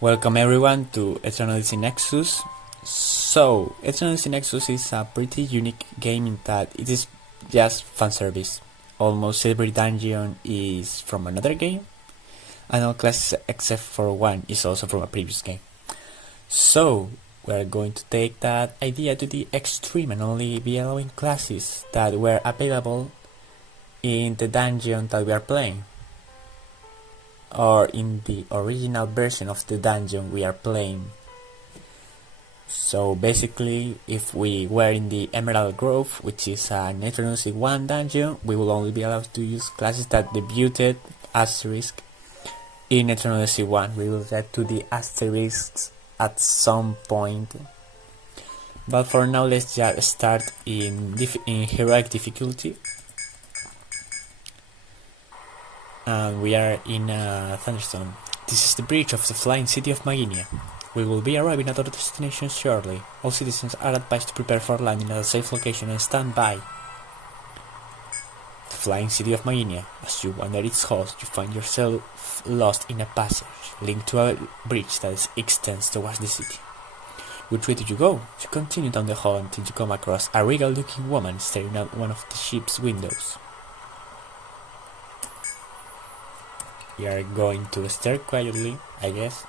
Welcome everyone to Etrian Odyssey Nexus. So, Etrian Odyssey Nexus is a pretty unique game in that it is just fan service. Almost every dungeon is from another game, and all classes except for one is also from a previous game. So, we are going to take that idea to the extreme and only be allowing classes that were available in the dungeon that we are playing, or in the original version of the dungeon we are playing. So basically, if we were in the Emerald Grove, which is an Etrian Odyssey 1 dungeon, we will only be allowed to use classes that debuted asterisk in Etrian Odyssey 1. We will get to the asterisks at some point, but for now let's just start in heroic difficulty. And we are in a thunderstorm. This is the bridge of the flying city of Maginia. We will be arriving at our destination shortly. All citizens are advised to prepare for landing at a safe location and stand by. The flying city of Maginia. As you wander its halls, you find yourself lost in a passage linked to a bridge that extends towards the city. Which way did you go? You continue down the hall until you come across a regal-looking woman staring out one of the ship's windows. We are going to stare quietly, I guess.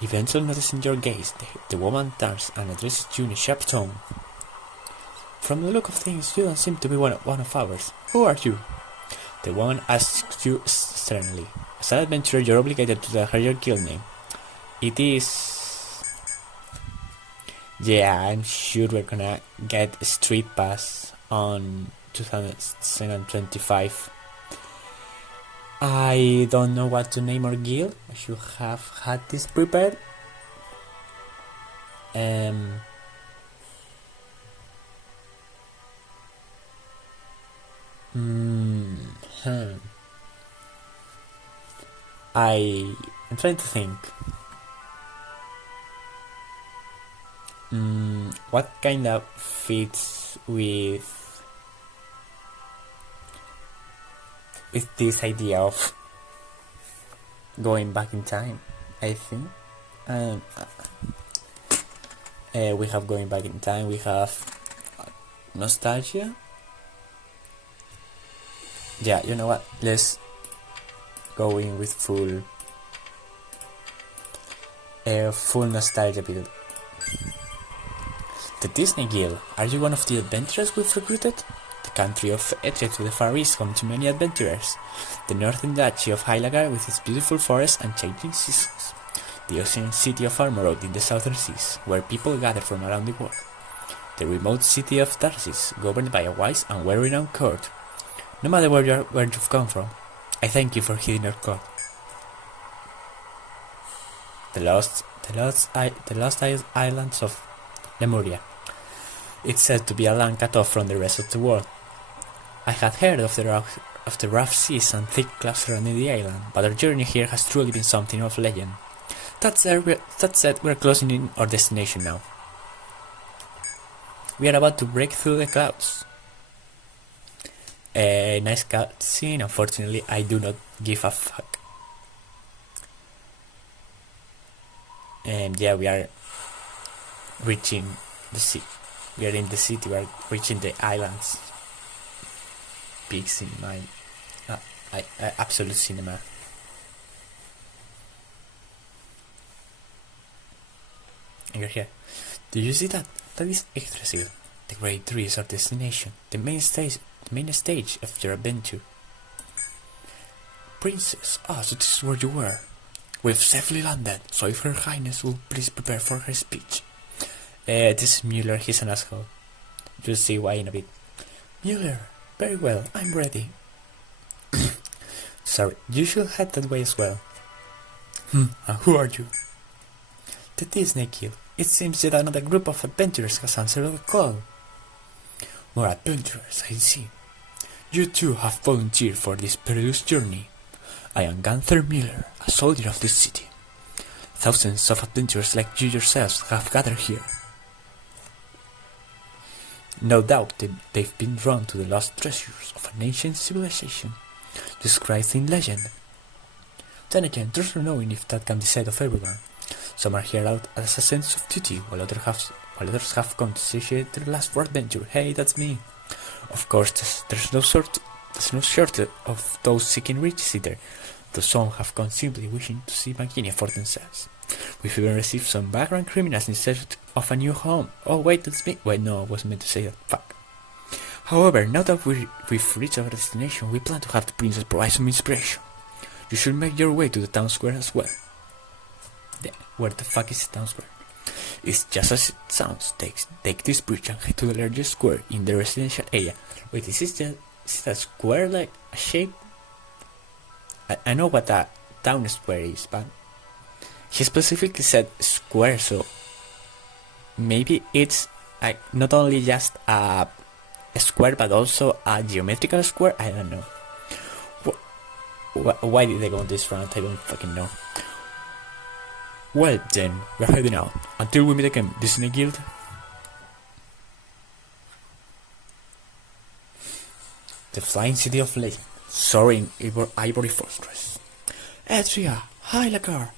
Eventually noticing your gaze, the woman turns and addresses you in a sharp tone. From the look of things, you don't seem to be one of ours. Who are you? The woman asks you sternly. As an adventurer, you're obligated to tell her your guild name. It is... Yeah, I'm sure we're gonna get a street pass on 2025. I don't know what to name our guild. I should have had this prepared. I'm trying to think. What kind of fits with this idea of going back in time, I think. We have going back in time, we have nostalgia. Yeah, you know what, let's go in with full nostalgia build. The Disney Guild. Are you one of the adventurers we've recruited? The country of Etrian to the far east home to many adventurers. The northern duchy of Hylagar with its beautiful forests and changing seasons. The ocean city of Armorod in the southern seas, where people gather from around the world. The remote city of Tarsis, governed by a wise and well-renowned court. No matter where you've come from, I thank you for heeding our call. The lost islands of Lemuria. It's said to be a land cut off from the rest of the world. I had heard of the rough seas and thick clouds surrounding the island, but our journey here has truly been something of legend. That said, we're closing in our destination now. We are about to break through the clouds. A nice cutscene. Unfortunately, I do not give a fuck. And yeah, we are reaching the sea. We are in the city, we are reaching the islands. Big cinema. Absolute cinema. And you're here. Do you see that? That is Yggdrasil. The great tree is our destination. The main stage of your adventure. Princess, so this is where you were. We've safely landed, so if Her Highness will please prepare for her speech. This is Mueller, he's an asshole. You'll see why in a bit. Mueller, very well, I'm ready. Sorry, you should head that way as well. Who are you? The Disney Guild. It seems that another group of adventurers has answered the call. More adventurers, I see. You too have volunteered for this perilous journey. I am Gunther Mueller, a soldier of this city. Thousands of adventurers like you yourselves have gathered here. No doubt they've been drawn to the lost treasures of an ancient civilization, described in legend. Then again, there's no knowing if that can be said of everyone. Some are here out as a sense of duty, while others have come to satiate their last for adventure. Hey, that's me. Of course, there's no shortage of those seeking riches either, though some have come simply wishing to see Maginia for themselves. We've even received some background criminals in search of a new home. Oh wait, that's me. Wait, no, I wasn't meant to say that. Fuck. However, now that we've reached our destination, we plan to have the princess provide some inspiration. You should make your way to the town square as well. Where the fuck is the town square? It's just as it sounds. Take this bridge and head to the largest square in the residential area. Wait, is it a square like a shape? I know what a town square is, but he specifically said square, so maybe it's not only just a square but also a geometrical square. I don't know. Why did they go on this route? I don't fucking know. Well then, we're heading out. Until we meet again, Disney Guild. The Flying City of Legend, soaring Ivory Fortress. Etria, Hylagar,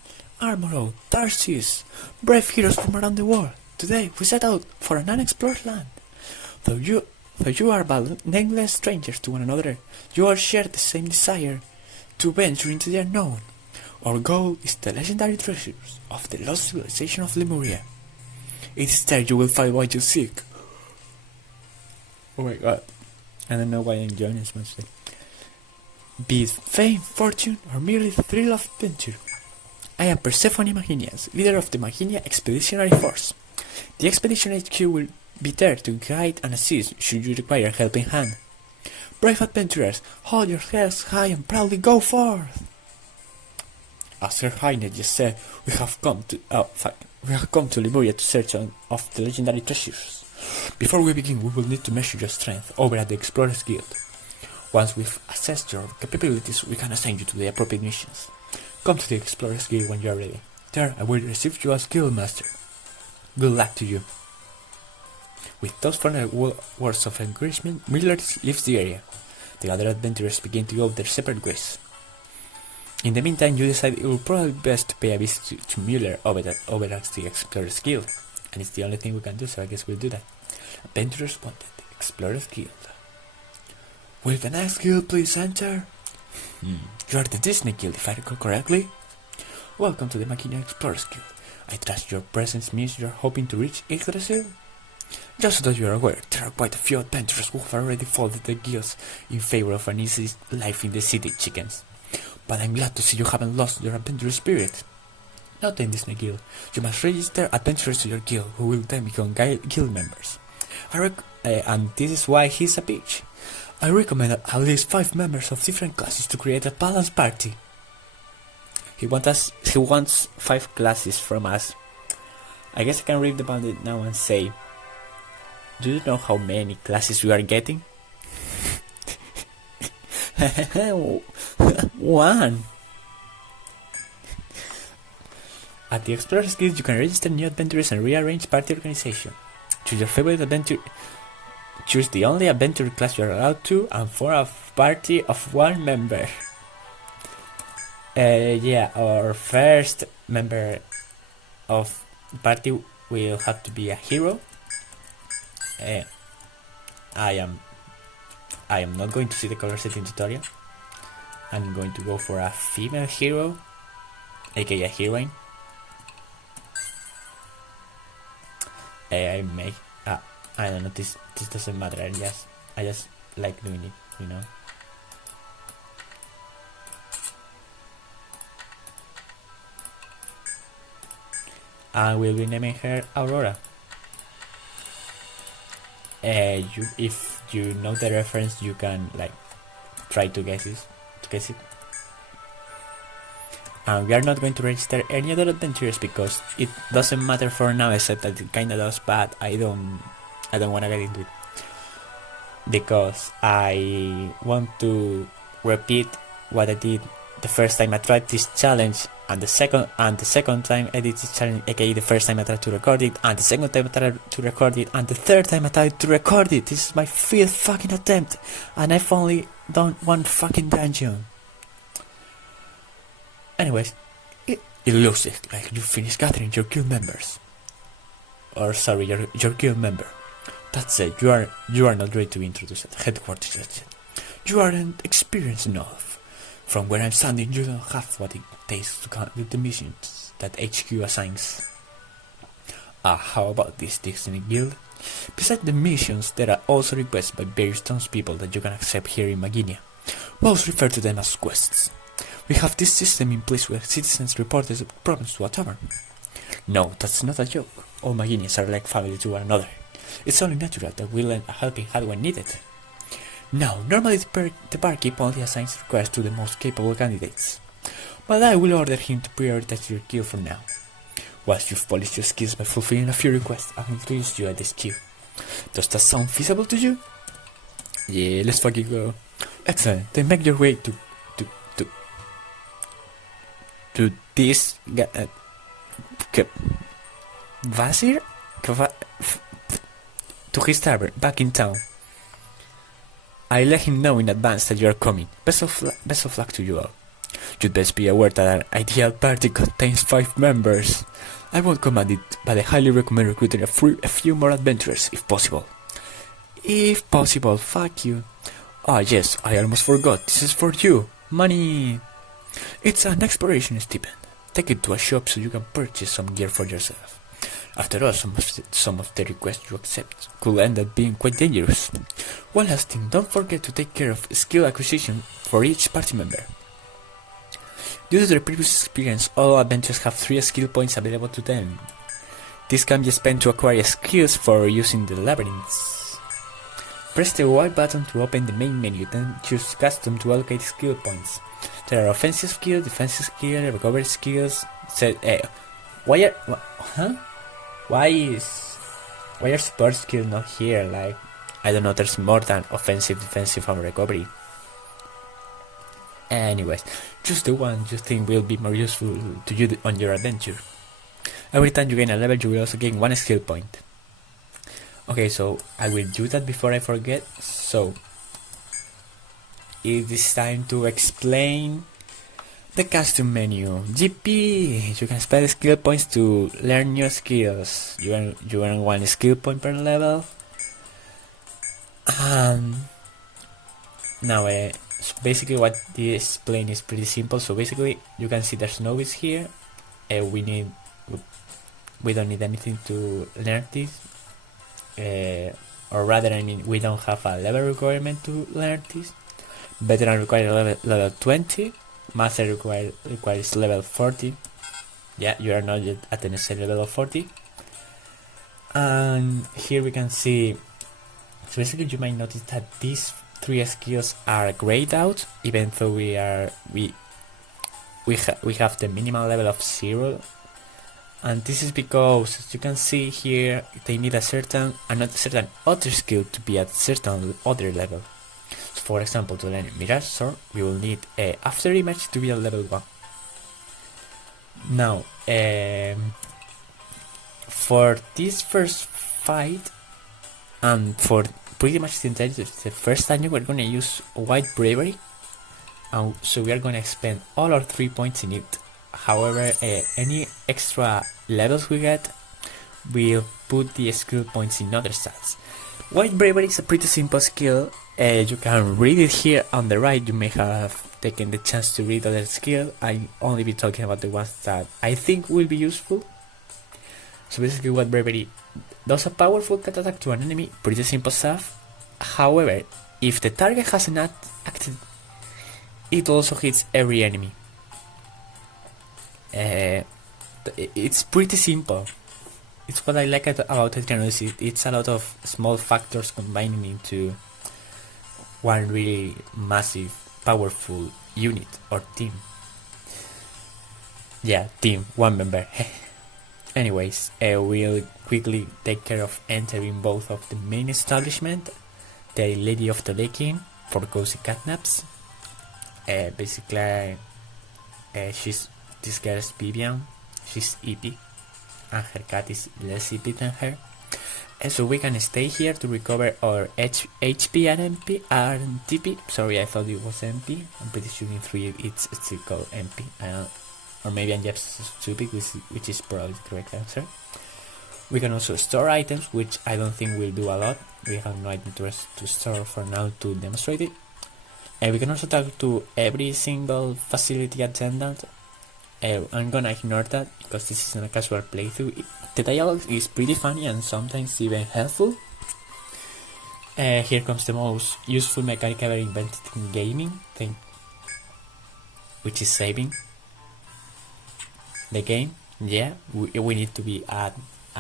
Armoro, Tarsius, brave heroes from around the world. Today we set out for an unexplored land. Though you are but nameless strangers to one another, you all share the same desire to venture into the unknown. Our goal is the legendary treasures of the lost civilization of Lemuria. It is there you will find what you seek. Oh my god, I don't know why I'm enjoying this much. Be it fame, fortune, or merely the thrill of adventure. I am Persephone Maginias, leader of the Maginia Expeditionary Force. The Expedition HQ will be there to guide and assist should you require a helping hand. Brave adventurers, hold your heads high and proudly go forth! As Her Highness just said, we have come to Lemuria to search of the legendary treasures. Before we begin, we will need to measure your strength over at the Explorers Guild. Once we've assessed your capabilities, we can assign you to the appropriate missions. Come to the Explorers Guild when you are ready. There, I will receive you as Guild Master. Good luck to you. With those final words of encouragement, Miller leaves the area. The other adventurers begin to go their separate ways. In the meantime, you decide it would probably be best to pay a visit to Mueller over at the Explorers Guild. And it's the only thing we can do, so I guess we'll do that. Adventurers wanted, Explorers Guild. Will the next guild please enter? You are the Disney Guild, if I recall correctly. Welcome to the Maginia Explorers Guild. I trust your presence means you are hoping to reach Yggdrasil? Just so that you are aware, there are quite a few adventurers who have already folded their guilds in favor of an easy life in the city, chickens. But I'm glad to see you haven't lost your adventurous spirit. Not in Disney Guild. You must register adventurers to your guild, who will then become guild members. And this is why he's a bitch. I recommend at least 5 members of different classes to create a balanced party. He wants 5 classes from us. I guess I can read about it now and say, do you know how many classes we are getting? 1. At the Explorers Guild, you can register new adventurers and rearrange party organization. Choose your favorite adventure. Choose the only adventure class you are allowed to, and for a party of 1 member. Yeah, our first member of the party will have to be a hero. I am not going to see the color setting tutorial. I'm going to go for a female hero, aka a heroine. I don't know, this doesn't matter, I just like doing it, you know. I will be naming her Aurora. If you know the reference, you can like try to guess it. And we are not going to register any other adventures because it doesn't matter for now, except that it kinda does, but I don't wanna get into it because I want to repeat what I did the first time I tried this challenge, and the second time I did this challenge, aka the first time I tried to record it, and the second time I tried to record it, and the third time I tried to record it. This is my 5th fucking attempt, and I've only done 1 fucking dungeon. Anyways, it looks like you finished gathering your guild members. Or sorry, your guild member. That's it, you are not ready to be introduced at headquarters yet. You aren't experienced enough. From where I'm standing, you don't have what it takes to complete the missions that HQ assigns. How about this Destiny Guild? Besides the missions, there are also requests by various townspeople that you can accept here in Maginia. Most refer to them as quests. We have this system in place where citizens report their problems to a tavern. No, that's not a joke. All Maginians are like family to one another. It's only natural that we lend a helping hand when needed. Now, normally the barkeep only assigns requests to the most capable candidates, but I will order him to prioritize your queue for now. Once you've polished your skills by fulfilling a few requests, I'll introduce you at this queue. Does that sound feasible to you? Yeah, let's fucking go. Excellent, then make your way to this Vasir? To his tavern, back in town. I let him know in advance that you are coming. Best of luck to you all. You'd best be aware that our ideal party contains 5 members. I won't command it, but I highly recommend recruiting a few more adventurers, if possible. If possible, fuck you. Ah yes, I almost forgot, this is for you. Money! It's an exploration stipend. Take it to a shop so you can purchase some gear for yourself. After all, some of the requests you accept could end up being quite dangerous. One last thing, don't forget to take care of skill acquisition for each party member. Due to their previous experience, all adventurers have 3 skill points available to them. This can be spent to acquire skills for using the labyrinths. Press the Y button to open the main menu, then choose custom to allocate skill points. There are offensive skill, defensive skill, recovery skills. Why are support skills not here? Like, I don't know, there's more than offensive, defensive, and recovery. Anyways, choose the one you think will be more useful to you on your adventure. Every time you gain a level, you will also gain 1 skill point. Okay, so I will do that before I forget. So it is time to explain the custom menu. YIPPEE! You can spend skill points to learn new skills. You earn 1 skill point per level. Now, so basically what this plane is pretty simple. So basically you can see there's novice here. We don't need anything to learn this. Or rather, I mean, we don't have a level requirement to learn this. Veteran requires level 20. Master requires level 40. Yeah, you are not yet at the necessary level of 40. And here we can see, so basically you might notice that these 3 skills are grayed out, even though we have the minimal level of 0. And this is because, as you can see here, they need a certain other skill to be at certain other level. So for example, to learn Mirage Sword, we will need After Image to be at level 1. Now, for this first fight, and for pretty much the first time, we're gonna use White Bravery, and so we are gonna spend all our 3 points in it. However, any extra levels we get, we'll put the skill points in other stats. White Bravery is a pretty simple skill. You can read it here on the right. You may have taken the chance to read other skills. I'll only be talking about the ones that I think will be useful. So basically, White Bravery does a powerful cut attack to an enemy, pretty simple stuff. However, if the target hasn't acted, it also hits every enemy. It's pretty simple. It's what I like about Etrian Odyssey. It's a lot of small factors combining into one really massive, powerful unit or team. Yeah, team, 1 member. Anyways, we'll quickly take care of entering both of the main establishment, the Lady of the Lake Inn for cozy catnaps. Basically, this girl is Vivian, she's EP, and her cat is less EP than her. And so we can stay here to recover our HP and MP and TP. Sorry, I thought it was MP. I'm pretty sure in 3 it's still called MP. or maybe I'm just stupid, which is probably the correct answer. We can also store items, which I don't think we'll do a lot. We have no items to store for now to demonstrate it. And we can also talk to every single facility attendant. I'm gonna ignore that because this isn't a casual playthrough. The dialogue is pretty funny and sometimes even helpful. Here comes the most useful mechanic ever invented in gaming, which is saving the game. Yeah, we need to be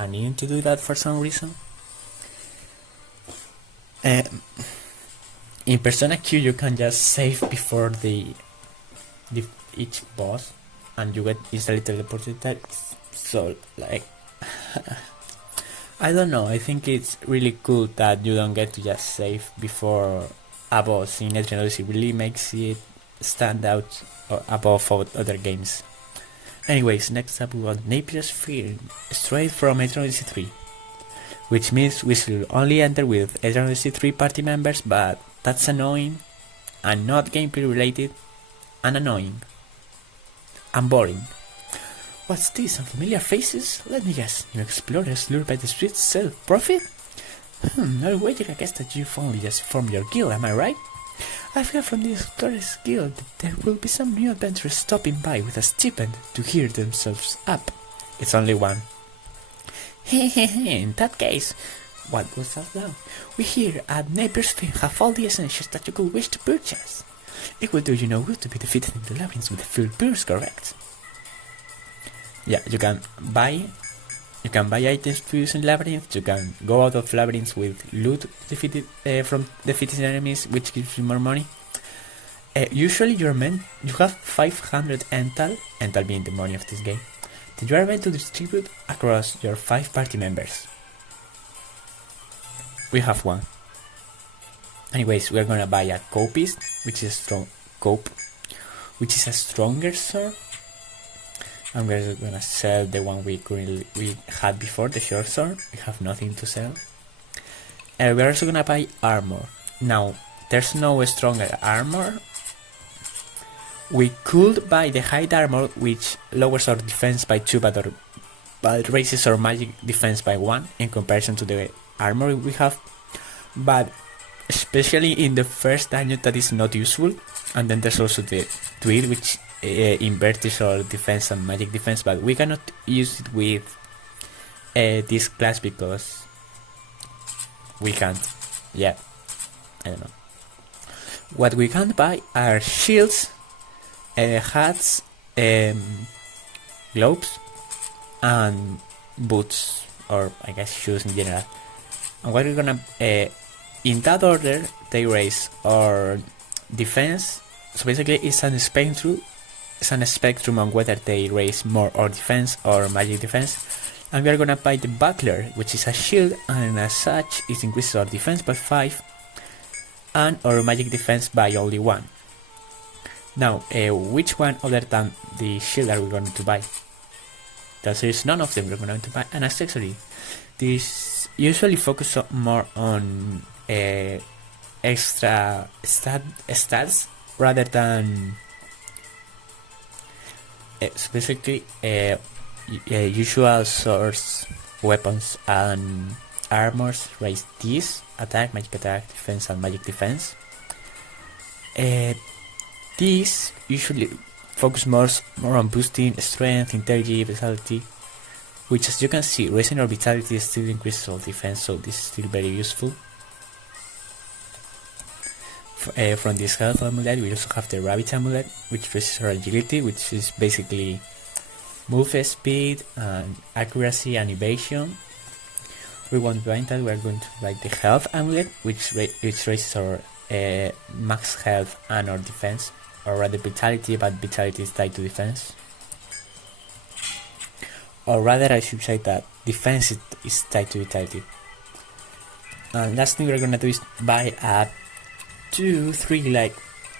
needing to do that for some reason. In Persona Q you can just save before each boss and you get instantly teleported there. So like I don't know, I think it's really cool that you don't get to just save before a boss in Etrian Odyssey. Really makes it stand out above other games. Anyways, next up we got Napier's Fear, straight from Etrian Odyssey 3. Which means we should only enter with Etrian Odyssey 3 party members, but that's annoying, and not gameplay related, and annoying, and boring. What's this, unfamiliar faces? Let me guess, new explorers lured by the streets sell profit? I'll wager I guess that you've only just formed your guild, am I right? I've heard from the Explorers Guild that there will be some new adventurers stopping by with a stipend to hear themselves up. It's only one. In that case, what was that now? We here at Napier's Fear have all the essentials that you could wish to purchase. It will do you no good to be defeated in the labyrinths with full purse, correct? Yeah, you can buy items to use in labyrinths. You can go out of labyrinths with loot from defeated enemies, which gives you more money. Usually you have 500 ental being the money of this game, that you are meant to distribute across your 5 party members. We have one. Anyways, we are gonna buy a copist, which is a stronger sword. And we're gonna sell the one we had before, the short sword. We have nothing to sell. We're also gonna buy armor. Now, there's no stronger armor. We could buy the hide armor, which lowers our defense by 2 but raises our magic defense by 1 in comparison to the armor we have. But especially in the first dungeon, that is not useful. And then there's also the tweed, which inverts our defense and magic defense, but we cannot use it with this class because we can't. Yeah, I don't know. What we can buy are shields, hats, gloves, and boots, or I guess shoes in general. And what we're gonna in that order, they raise our defense. So basically, it's a spectrum on whether they raise more our defense or magic defense. And we are gonna buy the buckler, which is a shield, and as such, it increases our defense by 5 and our magic defense by only 1. Now, which one other than the shield are we going to buy? There is none of them. We're going to buy an accessory. This usually focuses more on extra stats rather than specifically usual swords, weapons, and armors. Raise these: attack, magic attack, defense, and magic defense. These usually focus more on boosting strength, integrity, vitality, which, as you can see, raising our vitality still increases our defense, so this is still very useful. From this health amulet, we also have the rabbit amulet, which raises our agility, which is basically move speed and accuracy and evasion. We won't buy that. We are going to buy the health amulet, which raises our max health and our defense, or rather vitality, but vitality is tied to defense. Or rather, I should say that defense is tied to vitality. And last thing we're gonna do is buy a 2, 3, like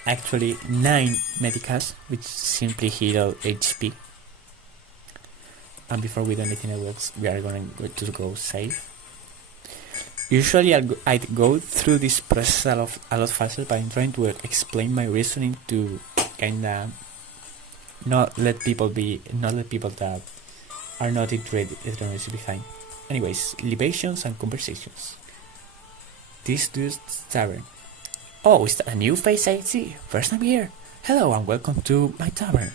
actually 9 medicas, which simply heal HP. And before we do anything else, we are going to go save. Usually I'd go through this process a lot faster, but I'm trying to explain my reasoning to kinda not let people that are not into Etrian Odyssey behind. Anyways, libations and conversations. This dude's tavern. Oh, is that a new face I see? First time here. Hello and welcome to my tavern.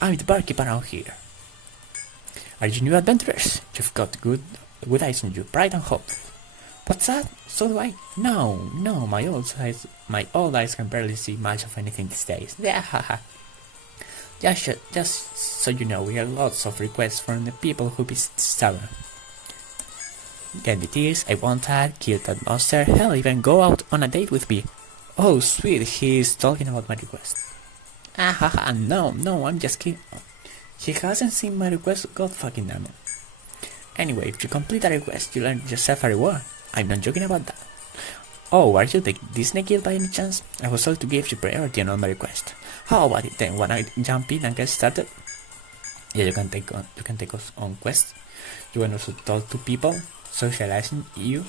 I'm the barkeep around here. Are you new adventurers? You've got good eyes on you, bright and hopeful. What's that? So do I. No, my old eyes can barely see much of anything these days. Yeah, haha. Just so you know, we have lots of requests from the people who visit this tavern. Get the tears, I want that, kill that monster, hell, even go out on a date with me. Oh, sweet, he's talking about my request. Haha, no, I'm just kidding. He hasn't seen my request, god fucking damn it. Anyway, if you complete a request, you earn yourself a reward. I'm not joking about that. Oh, are you the Disney Guild by any chance? I was told to give you priority on all my requests. How about it then? Wanna jump in and get started? Yeah, you can take us on quests. You can also talk to people, socializing you.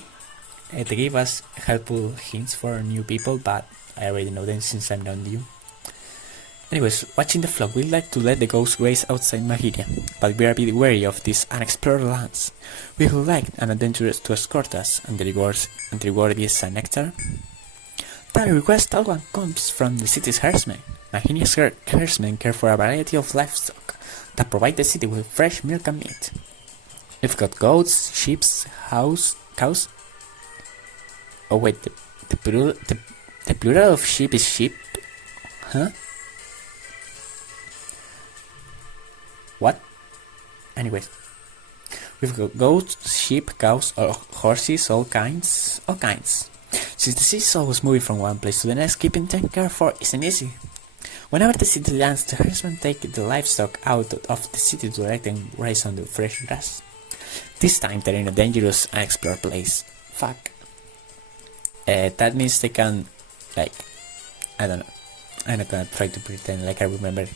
They give us helpful hints for new people, but I already know them since I'm not new. Anyways, watching the flock, we'd like to let the ghosts graze outside Maginia, but we are a bit wary of these unexplored lands. We would like an adventurer to escort us, and the reward is a nectar. That request that one comes from the city's herdsmen. Maginia's herdsmen care for a variety of livestock that provide the city with fresh milk and meat. We've got goats, sheep, cows. Oh wait, the plural of sheep is sheep? Huh? What? Anyways, we've got goats, sheep, cows, horses, all kinds. Since the city is always moving from one place to the next, keeping them cared for isn't easy. Whenever the city lands, the herdsmen take the livestock out of the city to let them graze on the fresh grass. This time they're in a dangerous unexplored place. Fuck. That means they can, like, I don't know. I'm not gonna try to pretend like I remember.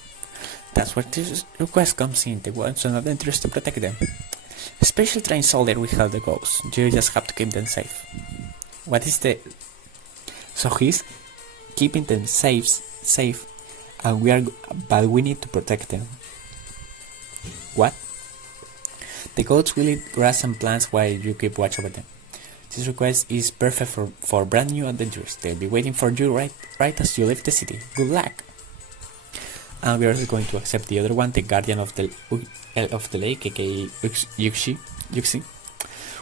That's where this request comes in. They want some adventurers to protect them. A special trained soldier will help the ghosts. You just have to keep them safe. What is the... So he's keeping them safe, and but we need to protect them. What? The goats will eat grass and plants while you keep watch over them. This request is perfect for brand new adventurers. They'll be waiting for you right as you leave the city. Good luck! And we are also going to accept the other one, the guardian of the lake, aka Yuxi.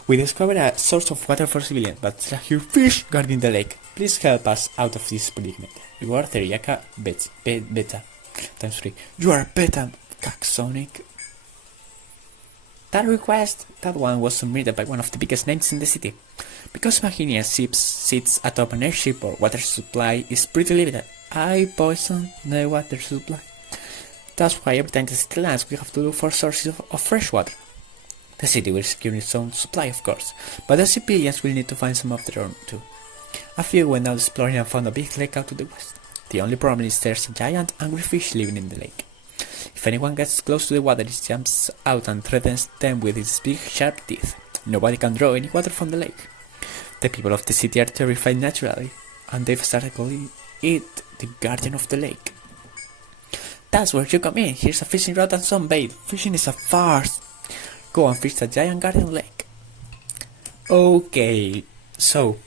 We discovered a source of water for civilians, but there's a huge fish guarding the lake. Please help us out of this predicament. You are Teriaka Beta times 3. You are Beta, Caxonic. That one was submitted by one of the biggest names in the city. Because Maginia sits atop an airship, or water supply is pretty limited. I poison the water supply. That's why every time the city lands, we have to look for sources of fresh water. The city will secure its own supply, of course, but the civilians will need to find some of their own too. A few went out exploring and found a big lake out to the west. The only problem is there's a giant angry fish living in the lake. If anyone gets close to the water, it jumps out and threatens them with its big sharp teeth. Nobody can draw any water from the lake. The people of the city are terrified naturally, and they've started calling it the guardian of the lake. That's where you come in. Here's a fishing rod and some bait. Fishing is a farce. Go and fish the giant guardian lake. Okay, so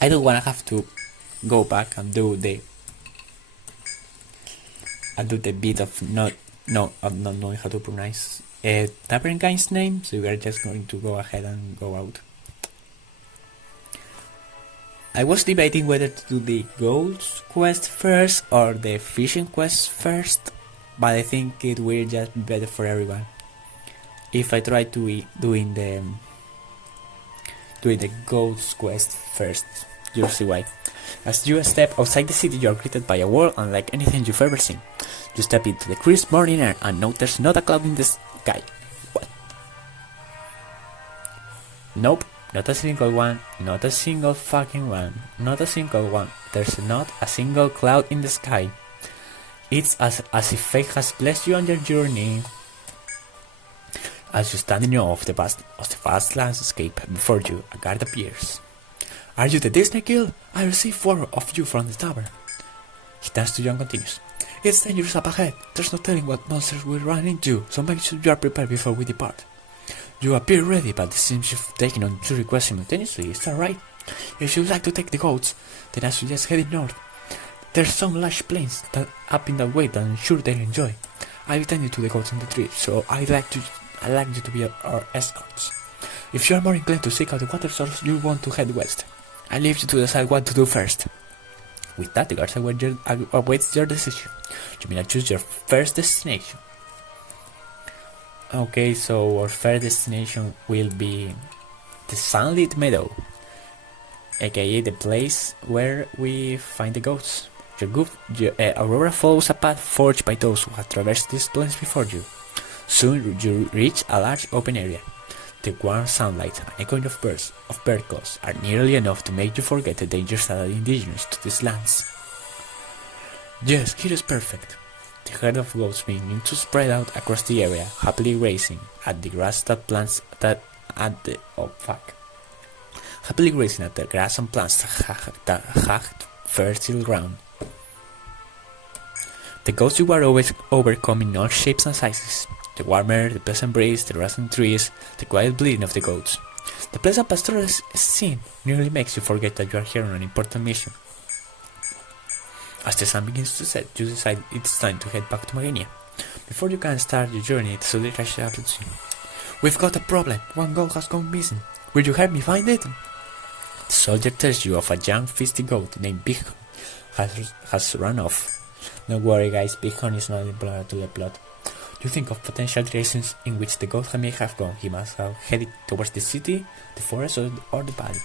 I don't wanna have to go back and do the bit of not knowing how to pronounce tavern guy's name, so we are just going to go ahead and go out. I was debating whether to do the gold quest first or the fishing quest first, but I think it will just be better for everyone if I try to doing the gold quest first. You'll see why. As you step outside the city, you are greeted by a world unlike anything you've ever seen. You step into the crisp morning air and note there's not a cloud in the sky. What? Nope, not a single one, not a single fucking one, not a single one. There's not a single cloud in the sky. It's as if fate has blessed you on your journey. As you stand in awe of the vast landscape before you, a guard appears. Are you the Disney Guild? I received word of you from the tavern. He turns to you and continues. It's dangerous up ahead. There's no telling what monsters we'll run into, so make sure you are prepared before we depart. You appear ready, but it seems you've taken on 2 requests simultaneously, is that right? If you'd like to take the goats, then I suggest heading north. There's some lush plains up in that way that I'm sure they'll enjoy. I'll attend you to the goats on the trip, so I'd like you to be our escorts. If you are more inclined to seek out the water source, you'll want to head west. I leave you to decide what to do first. With that, the guards awaits your decision. You may now choose your first destination. Okay, so our first destination will be the Sunlit Meadow, aka the place where we find the goats. Aurora follows a path forged by those who have traversed these plains before you. Soon you reach a large open area. The warm sunlight and echoing of bird calls are nearly enough to make you forget the dangers that are indigenous to these lands. Yes, here is perfect. The herd of goats begin to spread out across the area, happily grazing at the grass happily grazing at the grass and plants that have fertile ground. The goats you are always overcome in all shapes and sizes. The warmer, the pleasant breeze, the rustling trees, the quiet bleating of the goats. The pleasant pastoral scene nearly makes you forget that you are here on an important mission. As the sun begins to set, you decide it's time to head back to Maginia. Before you can start your journey, the soldier crashes out at you. We've got a problem. One goat has gone missing. Will you help me find it? The soldier tells you of a young feisty goat named Bighorn has run off. Don't worry guys, Bighorn is not important to the plot. You think of potential directions in which the goat may have gone. He must have headed towards the city, the forest, or the valley.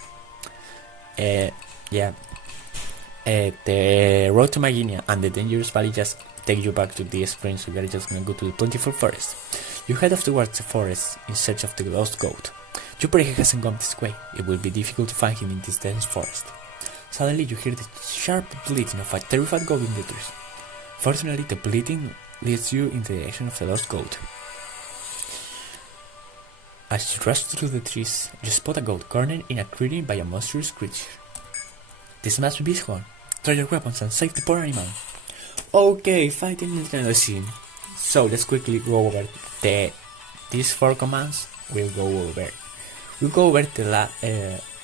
The road to Maginia and the dangerous valley just take you back to the spring, so you're just gonna go to the plentiful forest. You head off towards the forest in search of the lost goat. You pray he hasn't gone this way. It will be difficult to find him in this dense forest. Suddenly you hear the sharp bleating of a terrified goat in the trees. Fortunately, the bleating leads you in the direction of the lost goat. As you rush through the trees, you spot a goat cornered in a clearing by a monstrous creature. This must be Bighorn. Throw your weapons and save the poor animal. Okay, fighting is another scene. So let's quickly go over these 4 commands. We'll go over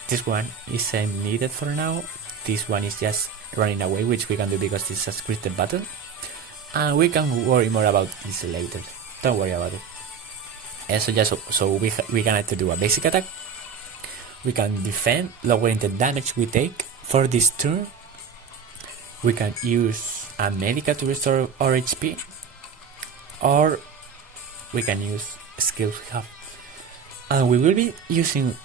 this one isn't needed for now. This one is just running away, which we can do because this is a scripted battle. And we can worry more about this later. Don't worry about it. So we can have to do a basic attack. We can defend, lowering the damage we take. For this turn, we can use a medica to restore our HP, or we can use skills we have. And we will be using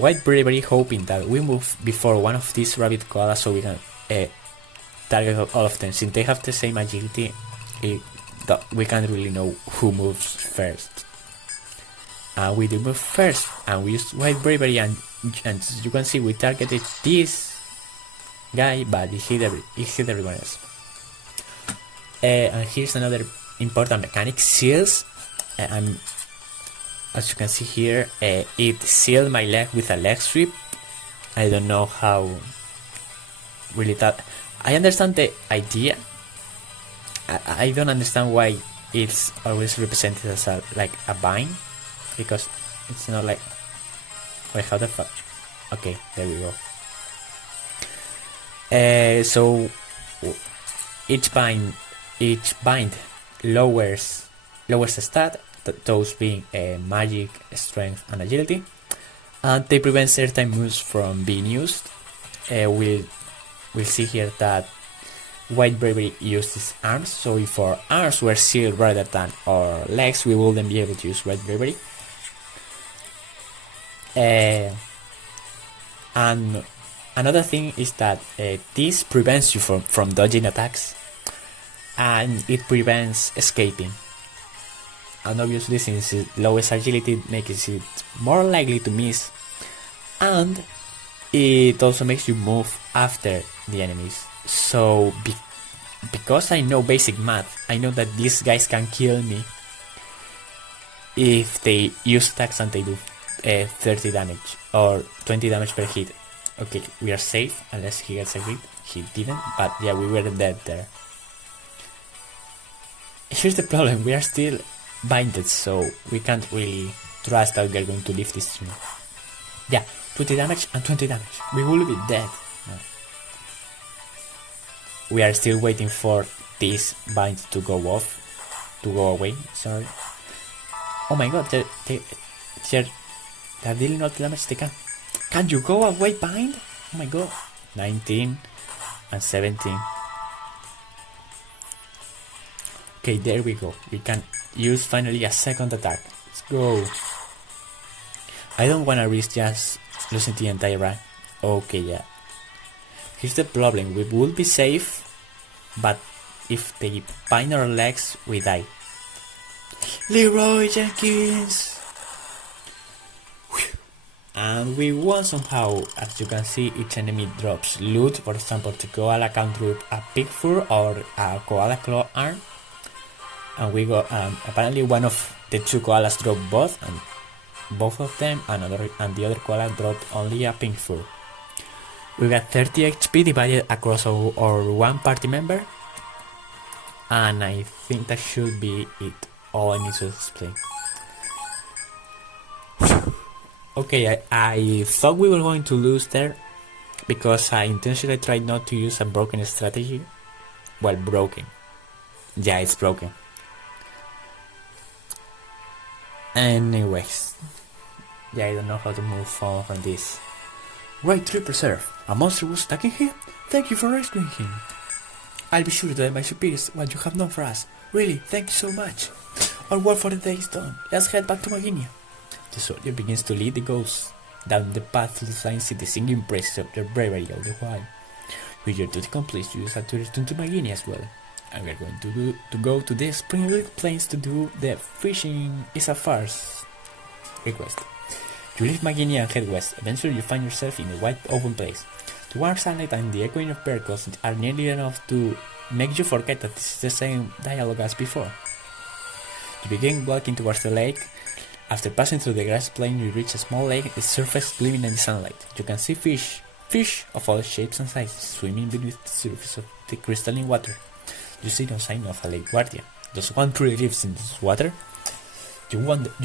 White Bravery, hoping that we move before one of these rabbit koalas, so we can target all of them. Since they have the same agility, we can't really know who moves first. We do move first, and we use White Bravery, and as you can see, we targeted this guy, but he hit everyone else. And here's another important mechanic: seals. And as you can see here, it sealed my leg with a leg sweep. I don't know how really that. I understand the idea. I don't understand why it's always represented as a bind, because it's not like. Wait, how the fuck? Okay, there we go. So each bind lowers the stat, those being magic, strength, and agility, and they prevent certain moves from being used. We'll see here that White Bravery uses arms, so if our arms were sealed rather than our legs, we wouldn't be able to use White Bravery. And another thing is that this prevents you from dodging attacks, and it prevents escaping. And obviously, since it lowers agility, makes it more likely to miss, and it also makes you move after the enemies. So because I know basic math, I know that these guys can kill me if they use attacks and they do 30 damage or 20 damage per hit. Okay, we are safe unless he gets a crit. He didn't, but yeah, we were dead there. Here's the problem, we are still binded, so we can't really trust that we are going to leave this stream. Yeah, 20 damage and 20 damage. We will be dead. No. We are still waiting for this bind to go away, sorry. Oh my god, they're dealing all the damage they can. Can you go away, bind? Oh my god. 19 and 17. Okay, there we go. We can use finally a second attack. Let's go. I don't wanna risk just losing the entire rank. Okay, yeah. Here's the problem. We will be safe, but if they bind our legs, we die. Leroy Jenkins! And we won somehow. As you can see, each enemy drops loot. For example, the koala can drop a pig fur or a koala claw arm. And we got apparently one of the two koalas dropped both of them, and the other koala dropped only a pink fur. We got 30 HP divided across our one party member, and I think that should be it. All I need to explain. Okay, I thought we were going to lose there because I intentionally tried not to use a broken strategy. Well, broken. Yeah, it's broken. Anyways, yeah, I don't know how to move on from this. Right, tree preserve. A monster was attacking him? Thank you for rescuing him. I'll be sure to tell my superiors what you have done for us. Really, thank you so much. Our work for the day is done. Let's head back to Maginia. The soldier begins to lead the ghosts down the path to the flying city, singing praises of their bravery all the while. With your duty complete, you have to return to Maginia as well. And we're going to go to the Spring Lake Plains to do the fishing is a farce request. You leave Maginia and head west. Eventually you find yourself in a wide open place. The warm sunlight and the echoing of miracles are nearly enough to make you forget that this is the same dialogue as before. You begin walking towards the lake. After passing through the grass plain, you reach a small lake, its surface gleaming in the sunlight. You can see fish of all shapes and sizes, swimming beneath the surface of the crystalline water. You see no sign of a lake guardian. Does one truly lives in this water? You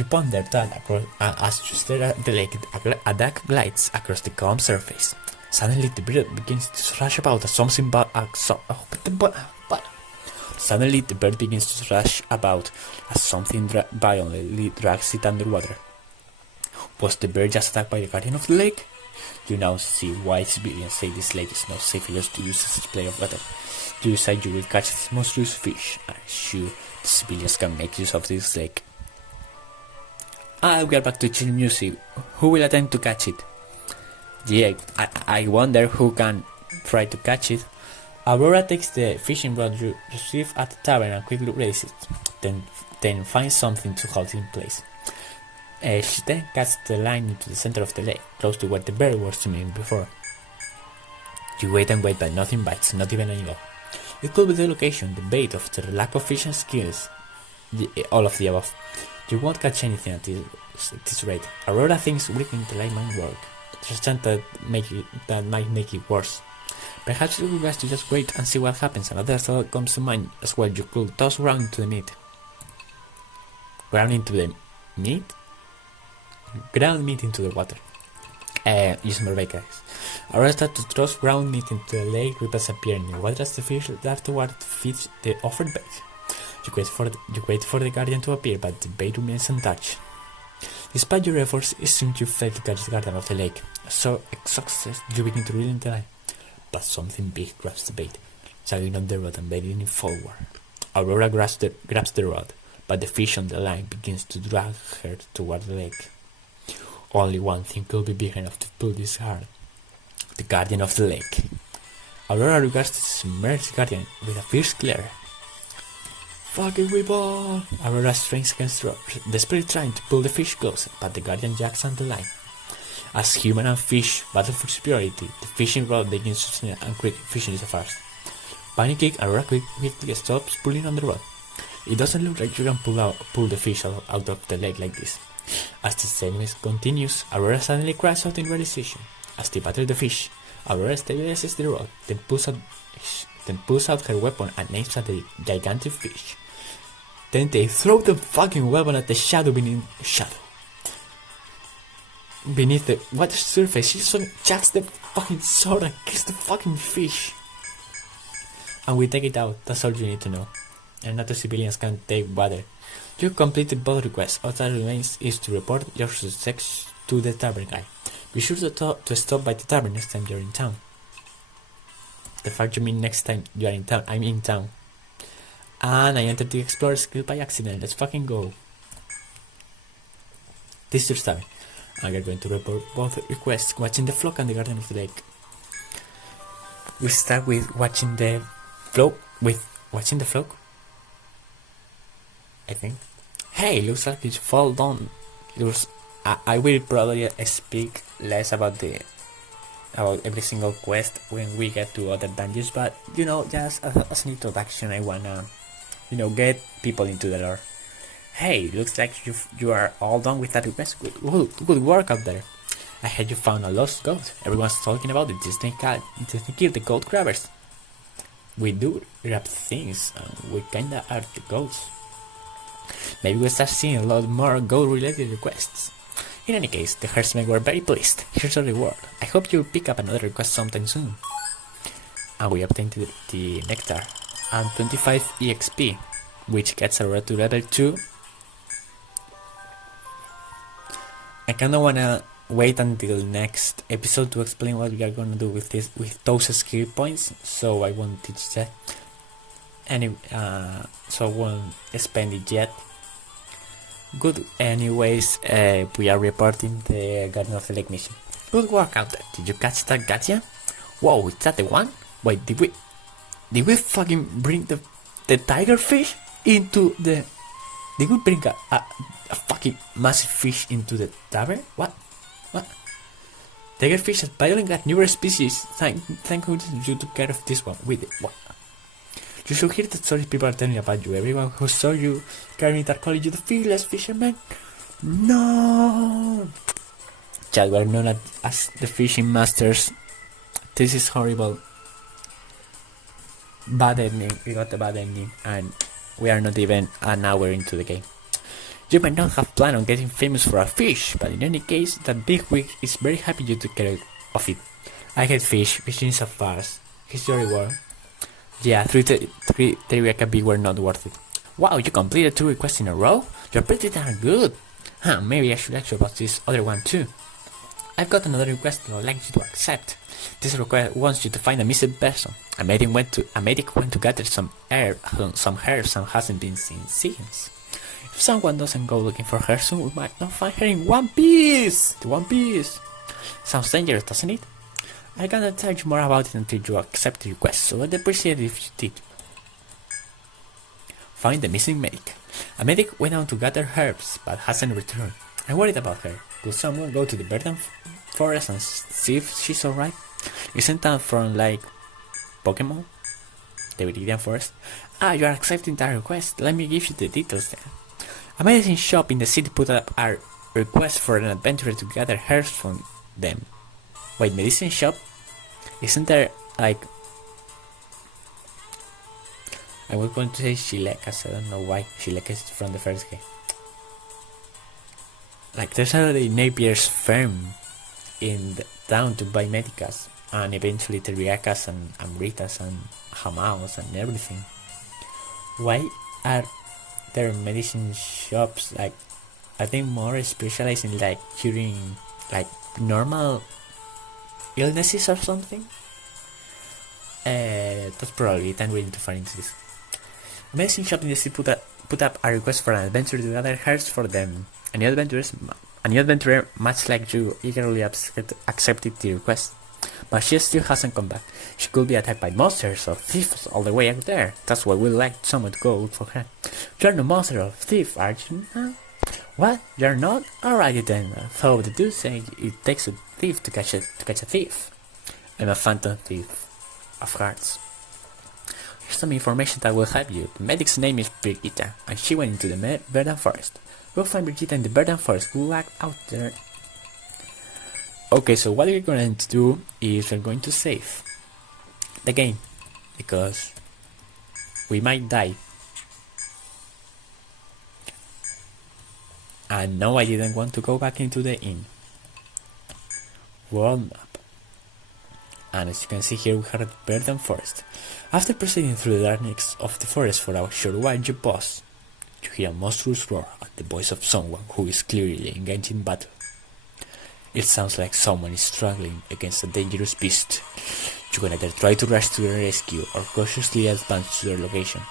ponder that as you stare at the lake, a duck glides across the calm surface. Suddenly the bird begins to thrash about as something violently drags it underwater. Was the bird just attacked by the guardian of the lake? You now see why civilians say this lake is not safe enough to use as a display of water. You decide you will catch this monstrous fish. I'm sure the civilians can make use of this lake. We are back to chill music. Who will attempt to catch it? Yeah, I wonder who can try to catch it. Aurora takes the fishing rod you receive at the tavern and quickly raises it, then finds something to hold in place. She then casts the line into the center of the lake, close to where the bird was swimming before. You wait and wait, but nothing bites, not even any dog. It could be the location, the bait, of the lack of fishing skills, all of the above. You won't catch anything at this rate. Aurora thinks weakening the light might work. There's a chance that might make it worse. Perhaps it would be best to just wait and see what happens. Another thought comes to mind as well. You could toss ground into the meat. Ground into the meat? Ground meat into the water. Use more bakers. Aurora starts to toss ground meat into the lake, ripples appear in the water as the fish dart toward feeds the offered bait. You wait for the guardian to appear, but the bait remains untouched. Despite your efforts, it seems you fail to catch the guardian of the lake. So exhausted, you begin to reel in the line. But something big grabs the bait, tugging on the rod and baiting it forward. Aurora grabs the rod, but the fish on the line begins to drag her toward the lake. Only one thing could be big enough to pull this hard: the guardian of the lake. Aurora regards the submerged guardian with a fierce glare. Fucking weapon! Aurora strains against the rod, desperately trying to pull the fish closer, but the guardian jacks on the line. As human and fish battle for superiority, the fishing rod begins to snare and quick fishing is a farce. Panicking, Aurora quickly stops pulling on the rod. It doesn't look like you can pull the fish out of the lake like this. As the sequence continues, Aurora suddenly cries out in realization. As they battle the fish, Aurora stabilizes the rod, then pulls out her weapon and aims at the gigantic fish. Then they throw the fucking weapon at the shadow beneath the water surface. She just jacks the fucking sword and kills the fucking fish. And we take it out. That's all you need to know. And not the civilians can take water. You completed both requests. All that remains is to report your success to the tavern guy. Be sure to stop by the tavern next time you're in town. The fuck you mean next time you're in town? I'm in town. And I entered the Explorer skill by accident. Let's fucking go. This is your tavern. And you're going to report both requests, watching the flock and the garden of the lake. We start with watching the flock. I think. Hey, looks like it's fall down. I will probably speak less about every single quest when we get to other dungeons, but you know, just as an introduction, I wanna, get people into the lore. Hey, looks like you are all done with that request. Good work out there. I heard you found a lost goat. Everyone's talking about it. Just kill the goat grabbers. We do grab things, and we kinda are the goats. Maybe we'll start seeing a lot more goat-related requests. In any case, the herdsmen were very pleased. Here's a reward. I hope you'll pick up another request sometime soon. And we obtained the nectar and 25 EXP, which gets a road to level 2. I kinda wanna wait until next episode to explain what we are gonna do with those skill points, so I won't teach that. So I won't spend it yet. Good. Anyways, we are reporting the Garden of the Lake mission. Good work out there. Did you catch that gacha? Whoa, is that the one? Wait, did we fucking bring the tiger fish into the? Did we bring a fucking massive fish into the tavern? What? Tiger fish is battling a newer species. Thank goodness you took care of this one. With it. What? You should hear the stories people are telling about you. Everyone who saw you carrying it are calling you the fearless fisherman. No! Chad, we're known as the fishing masters. This is horrible. Bad ending. We got a bad ending, and we are not even an hour into the game. You might not have planned on getting famous for a fish, but in any case, that big wig is very happy you took care of it. I hate fish. Fishing is a farce. Here's your reward. Yeah, 3 teriyaki were not worth it. Wow, you completed 2 requests in a row? You're pretty damn good. Maybe I should ask you about this other one too. I've got another request that I'd like you to accept. This request wants you to find a missing person. A medic went to gather some herbs and hasn't been seen since. If someone doesn't go looking for her soon, we might not find her in One Piece! The One Piece! Sounds dangerous, doesn't it? I cannot tell you more about it until you accept the request, so I'd appreciate it if you did. Find the missing medic. A medic went out to gather herbs, but hasn't returned. I'm worried about her. Could someone go to the Verdant Forest and see if she's alright? Isn't that from, like, Pokemon? The Viridian Forest? You are accepting that request. Let me give you the details then. A medicine shop in the city put up a request for an adventurer to gather herbs from them. Wait, medicine shop? Isn't there, like... I was going to say Shilekas, I don't know why. Shilekas is from the first game. Like, there's already Napier's firm in the town to buy medicas, and eventually Teriakas and Amritas and Hamaos and everything. Why are there medicine shops, like, I think more specialized in, like, curing, like, normal illnesses or something? That's probably it. I'm willing to find into this. A medicine shop in the city put up a request for an adventurer to gather herbs for them. A new adventurer, much like you, eagerly accepted the request. But she still hasn't come back. She could be attacked by monsters or thieves all the way out there. That's why we'd like someone to go look for her. You're no monster or thief, are you? Huh? What? You're not? Alrighty then. So the dude saying it takes a thief to catch a thief. I'm a phantom thief of hearts. Here's some information that will help you. The medic's name is Brigitte, and she went into the Verdant Forest. We'll find Brigitte in the Verdant Forest. Good luck out there. Okay, so what we're going to do is we're going to save the game, because we might die. And no, I didn't want to go back into the inn. World map. And as you can see here, we have a verdant forest. After proceeding through the darkness of the forest for a short while, you pause. You hear a monstrous roar at the voice of someone who is clearly engaged in battle. It sounds like someone is struggling against a dangerous beast. You can either try to rush to their rescue or cautiously advance to their location.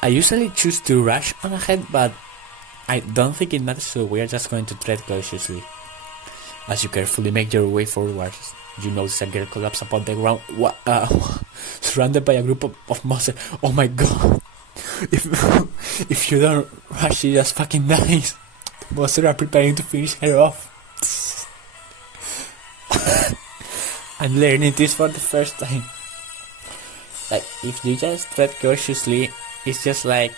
I usually choose to rush on ahead, but I don't think it matters, so we are just going to tread cautiously. As you carefully make your way forwards, you notice a girl collapse upon the ground, surrounded by a group of monsters. Oh my god! If you don't rush, she just fucking dies. The monsters are preparing to finish her off. I'm learning this for the first time. Like, if you just tread cautiously, it's just like,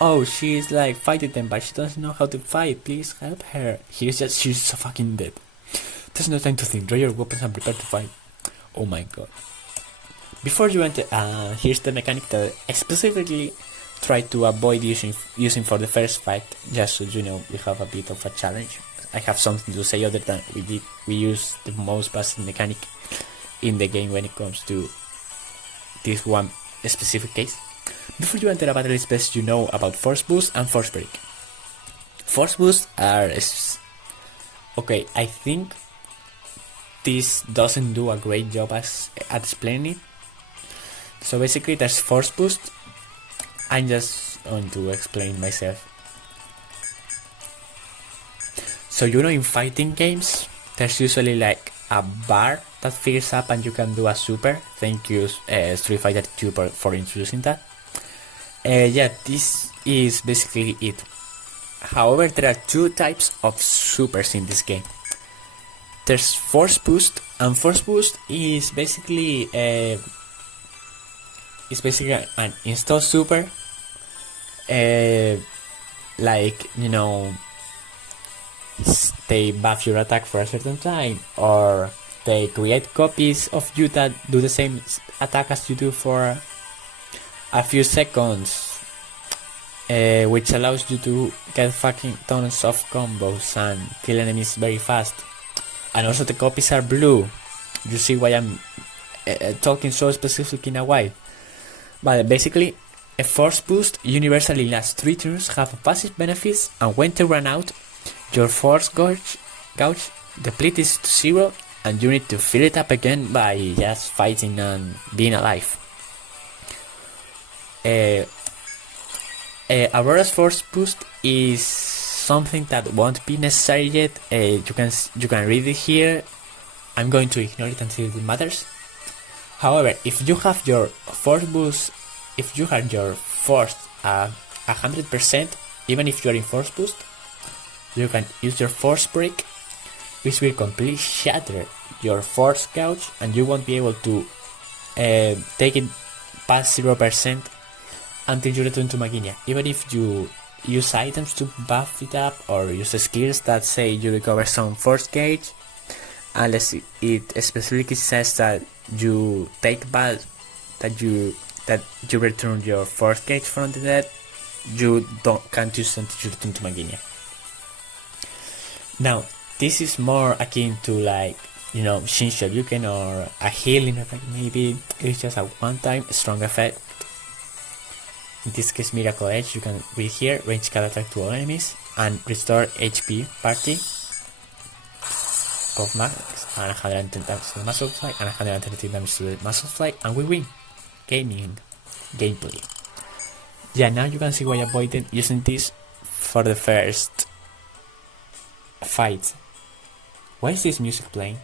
oh, she's like fighting them, but she doesn't know how to fight. Please help her. She's so fucking dead. There's no time to think. Draw your weapons and prepare to fight. Oh my god. Before you enter, here's the mechanic that I specifically try to avoid using for the first fight, just so you know we have a bit of a challenge. I have something to say other than we use the most basic mechanic in the game when it comes to this one specific case. Before you enter a battle, it's best you know about force boost and force break. Force boosts are okay. I think this doesn't do a great job at explaining it. So basically, there's force boost. I'm just going to explain myself. So you know, in fighting games, there's usually like a bar that fills up and you can do a super. Thank you, Street Fighter 2 for introducing that. Yeah, this is basically it. However, there are two types of supers in this game. There's force boost, and force boost is basically an install super. Like, you know, they buff your attack for a certain time, or they create copies of you that do the same attack as you do for a few seconds, which allows you to get fucking tons of combos and kill enemies very fast. And also the copies are blue. You see why I'm talking so specific in a while. But basically, a force boost universally lasts 3 turns, have passive benefits, and when they run out, your force gauge depletes to 0, and you need to fill it up again by just fighting and being alive. Aurora's force boost is something that won't be necessary yet. You can read it here. I'm going to ignore it until it matters. However, if you have your force boost, if you have your force 100%, even if you are in force boost, you can use your force break, which will completely shatter your force gauge, and you won't be able to take it past 0% until you return to Maginia. Even if you use items to buff it up, or use skills that say you recover some force gauge, unless it specifically says that you take back that you return your force gauge from the dead, you can't use it until you return to Maginia. Now, this is more akin to, like, you know, Shinsho Yuken or a healing effect. Maybe it's just a one-time strong effect. In this case, Miracle Edge. You can read here, range can attack to all enemies and restore HP party of max and 110 damage to the muscle fly and 130 damage to the muscle fly, and we win. Gameplay. Yeah, now you can see why I avoided using this for the first fight. Why is this music playing?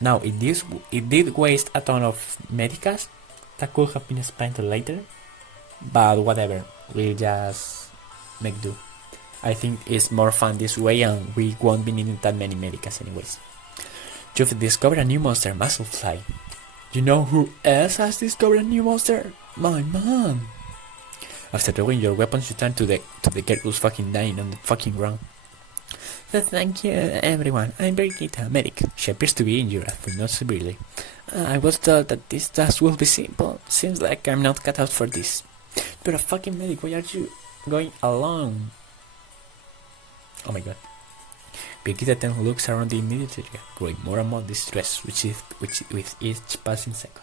Now, it did waste a ton of medicas that could have been spent later, but whatever, we'll just make do. I think it's more fun this way, and we won't be needing that many medicas anyways. You've discovered a new monster, Musclefly. You know who else has discovered a new monster? My mom! After throwing your weapons, you turn to the girl who's fucking dying on the fucking ground. Thank you, everyone. I'm Brigitte, medic. She appears to be injured, but not severely. I was told that this task will be simple. Seems like I'm not cut out for this. You're a fucking medic. Why are you going alone. Oh my god. Brigitte then looks around the immediate area, growing more and more distressed with each passing second.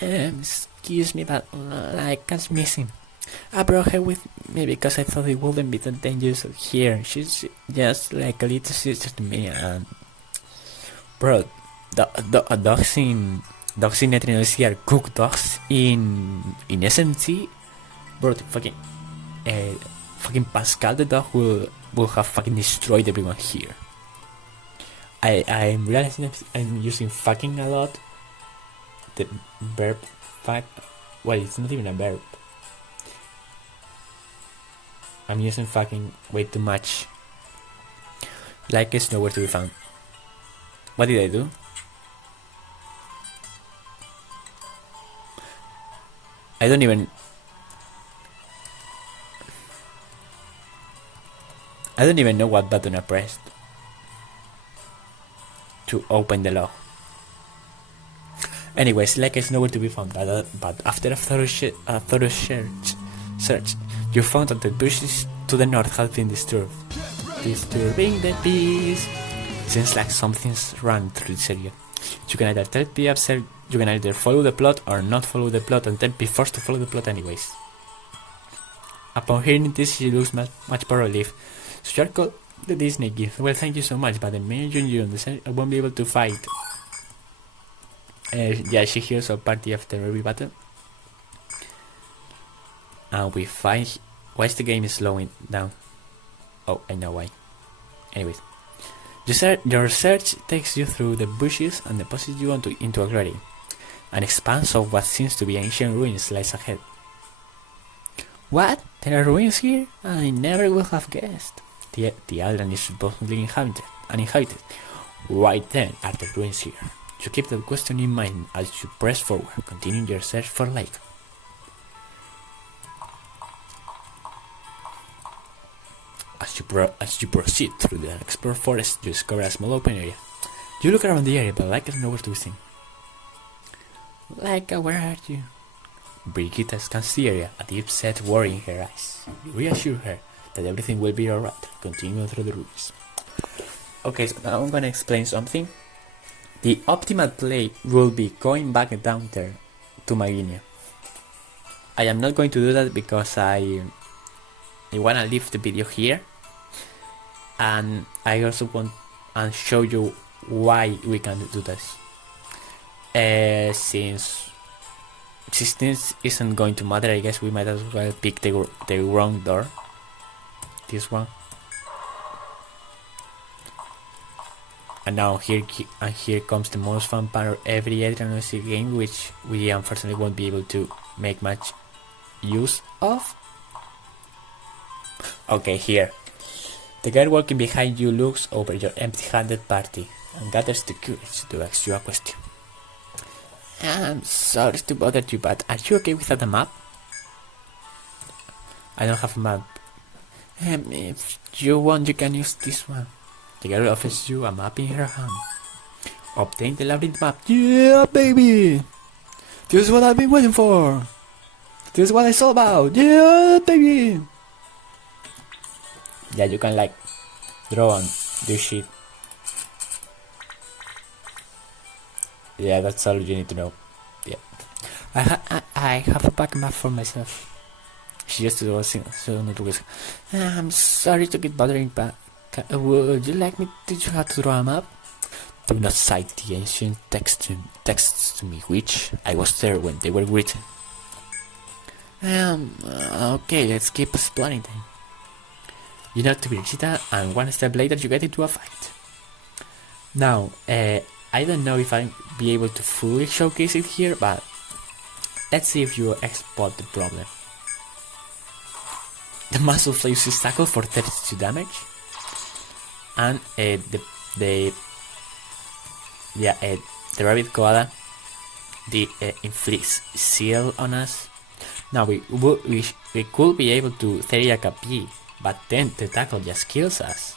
Excuse me, but like I'm missing. I brought her with me because I thought it wouldn't be that dangerous here. She's just like a little sister to me, and bro, dogs in Etrian Odyssey are cooked dogs in SMT. Bro, fucking Pascal the dog will have fucking destroyed everyone here. I'm realizing I'm using fucking a lot. The verb fuck. Well, it's not even a verb. I'm using fucking way too much. Like it's nowhere to be found. What did I do? I don't even know what button I pressed to open the log. Anyways, like it's nowhere to be found, but after a thorough search, you found that the bushes to the north have been disturbing the peace. Seems like something's run through this area. You can either you can either follow the plot or not follow the plot, and then be forced to follow the plot anyways. Upon hearing this, she looks much more relieved. So you're called the Disney gift. Well, thank you so much, but imagine you understand I won't be able to fight. Yeah, she hears a party after every battle. And we find... Why is the game slowing down? Oh, I know why. Anyways. Your search takes you through the bushes and deposits you into a clearing. An expanse of what seems to be ancient ruins lies ahead. What? There are ruins here? I never would have guessed. The island is supposedly uninhabited. Why then are there ruins here? You keep that question in mind as you press forward, continuing your search for life. As you proceed through the unexplored forest, you discover a small open area. You look around the area, but Laika is nowhere to be seen. Laika, where are you? Brigitte scans the area, a deep set worry in her eyes. You reassure her that everything will be alright, continuing through the ruins. Okay, so now I'm gonna explain something. The optimal play will be going back down there to Maginia. I am not going to do that because I wanna leave the video here, and I also want to show you why we can do this. Since this isn't going to matter, I guess we might as well pick the wrong door. This one. And now here comes the most fun part of every Etrian Odyssey game, which we unfortunately won't be able to make much use of. Okay, here. The girl walking behind you looks over your empty-handed party and gathers the courage to ask you a question. I'm sorry to bother you, but are you okay without a map? I don't have a map. If you want, you can use this one. The girl offers you a map in her hand. Obtain the labyrinth map. Yeah, baby! This is what I've been waiting for! This is what it's all about! Yeah, baby! Yeah, you can like draw and do shit. Yeah, that's all you need to know. Yeah. I have a back map for myself. She just was so not with. I'm sorry to get bothering, but would you like me to teach you how to draw a map? Do not cite the ancient texts to me, which I was there when they were written. Okay, let's keep exploring then. You know to Brigitte, and one step later you get into a fight. Now, I don't know if I'll be able to fully showcase it here, but let's see if you spot the problem. The muzzle uses tackle for 32 damage, and the rabbit koala inflicts seal on us. Now we could be able to Theriac a P, but then the tackle just kills us.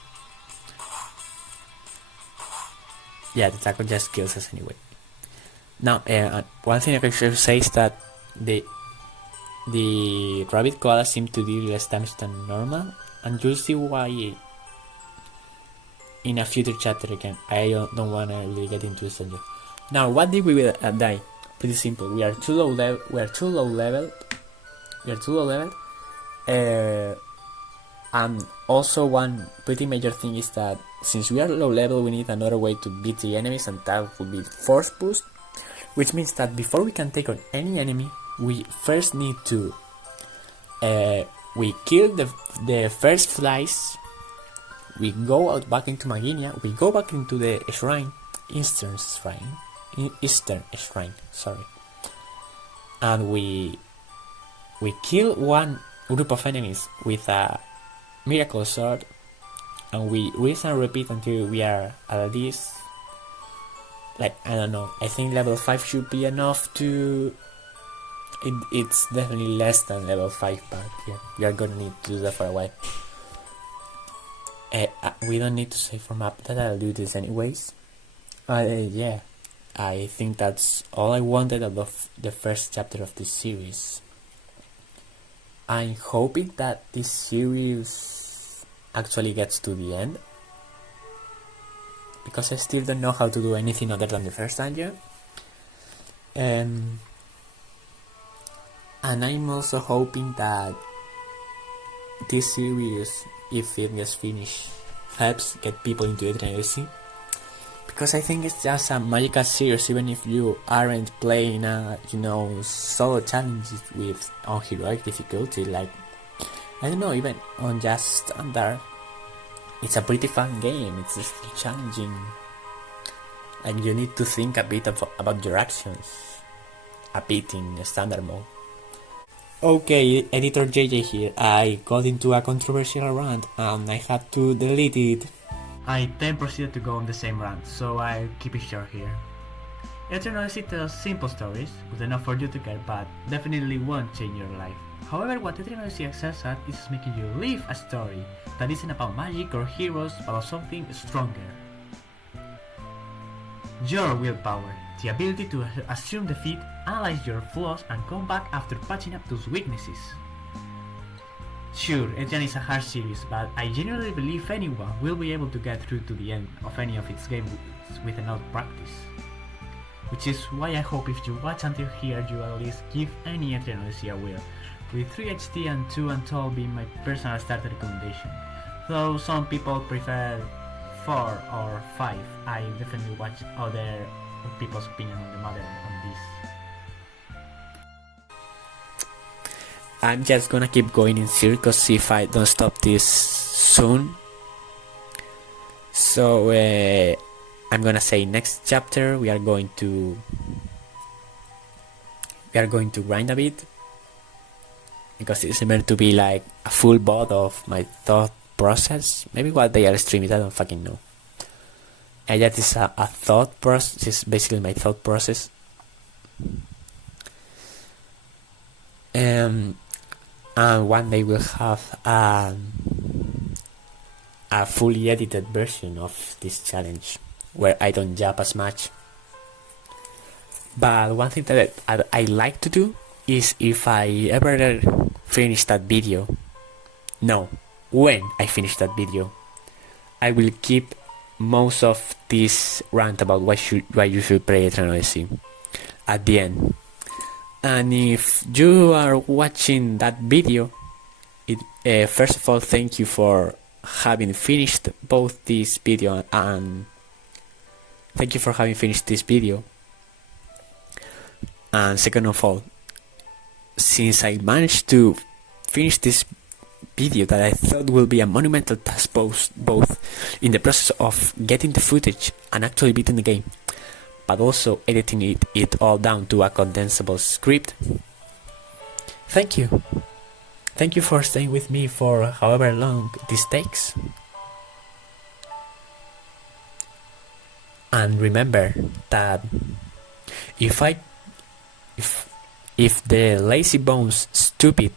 Yeah, the tackle just kills us anyway. Now, one thing I can say is that The rabbit koala seem to deal less damage than normal, and you'll see why in a future chapter again. I don't wanna really get into it yet. Now, what did we die? Pretty simple. We are too low level. And also one pretty major thing is that since we are low level, we need another way to beat the enemies, and that would be force boost, which means that before we can take on any enemy, we first need to we kill the first flies. We go out back into Maginia. We go back into the shrine, Eastern Shrine. Sorry, and we kill one group of enemies with a miracle sword, and we rinse and repeat until we are at least, like, I don't know, I think level 5 should be enough to... It's definitely less than level 5, but yeah, we are gonna need to do that for a while. We don't need to save for map, that I'll do this anyways. Yeah, I think that's all I wanted about the first chapter of this series. I'm hoping that this series actually gets to the end, because I still don't know how to do anything other than the first dungeon. And I'm also hoping that this series, if it gets finished, helps get people into Etrian Odyssey, because I think it's just a magical series. Even if you aren't playing solo challenges with on heroic difficulty, like, I don't know, even on just standard, it's a pretty fun game. It's just challenging, and you need to think a bit about your actions a bit in standard mode. Okay, editor JJ here. I got into a controversial rant and I had to delete it. I then proceeded to go on the same rant, so I'll keep it short here. Etrian Odyssey tells simple stories, with enough for you to care, but definitely won't change your life. However, what Etrian Odyssey excels at is making you live a story that isn't about magic or heroes, but about something stronger. Your willpower, the ability to assume defeat, analyze your flaws, and come back after patching up those weaknesses. Sure, Etrian is a hard series, but I genuinely believe anyone will be able to get through to the end of any of its games with enough practice. Which is why I hope if you watch until here, you at least give any Etrian Odyssey a whirl, with 3 HT and 2 Untold being my personal starter recommendation. Though some people prefer 4 or 5, I definitely watch other people's opinion on the matter on this. I'm just gonna keep going in circles if I don't stop this soon. So I'm gonna say next chapter we are going to grind a bit, because it's meant to be like a full bot of my thought process. Maybe what they are streaming, I don't fucking know. And that is a thought process. It's basically my thought process. And one day we'll have a fully edited version of this challenge where I don't jump as much. But one thing that I like to do is, if I ever finish that video, when I finish that video, I will keep most of this rant about why you should play Etrian Odyssey at the end. And if you are watching that video, first of all, thank you for having finished both this video, and thank you for having finished this video. And second of all, since I managed to finish this video that I thought will be a monumental task, both in the process of getting the footage and actually beating the game, but also editing it all down to a condensable script. Thank you. Thank you for staying with me for however long this takes. And remember that if the lazy bones stupid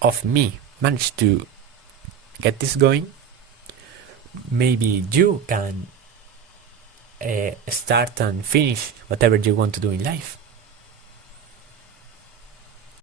of me managed to get this going, maybe you can start and finish whatever you want to do in life.